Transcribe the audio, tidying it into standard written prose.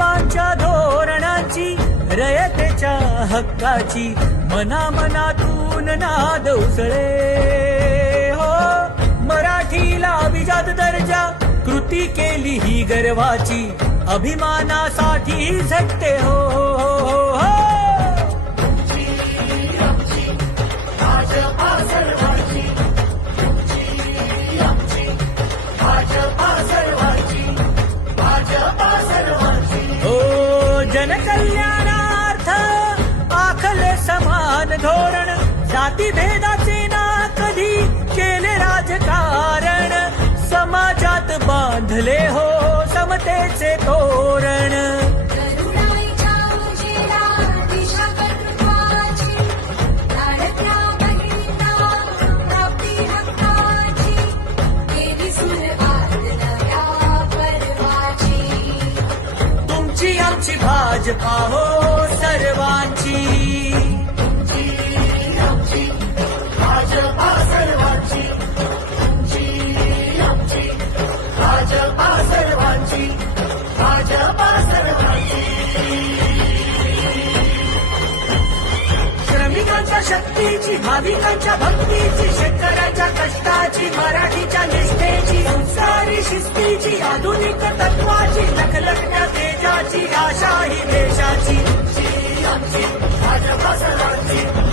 बाबांच्या धोरणाची, रयतेच्या हक्काची, मनामनातून नाद उसळे हो. मराठीला अभिजात दर्जा, कृती केली ही गर्वाची, अभिमानासाठी झटते हो, हो, हो. जनकल्याणार्थ आखले समान धोरण, जातीभेदाचे ना कधी केले राजकारण, समाजात बांधले हो समतेचे तोरण. तुमची आमची भाजपा हो सर्वांची, भाजपा सर्वांची, भाजपा सर्वांची, भाजपा सर्वांची. श्रमिकांच्या शक्तीची, भाविकांच्या भक्तीची, शेतकऱ्यांच्या कष्टाची, मराठीच्या निष्ठेची, संस्कारी शिस्तीची, आधुनिक तत्वाची, लखलखत्या तेजाची, आशा ही देशाची. आमची भाजपा सर्वांची.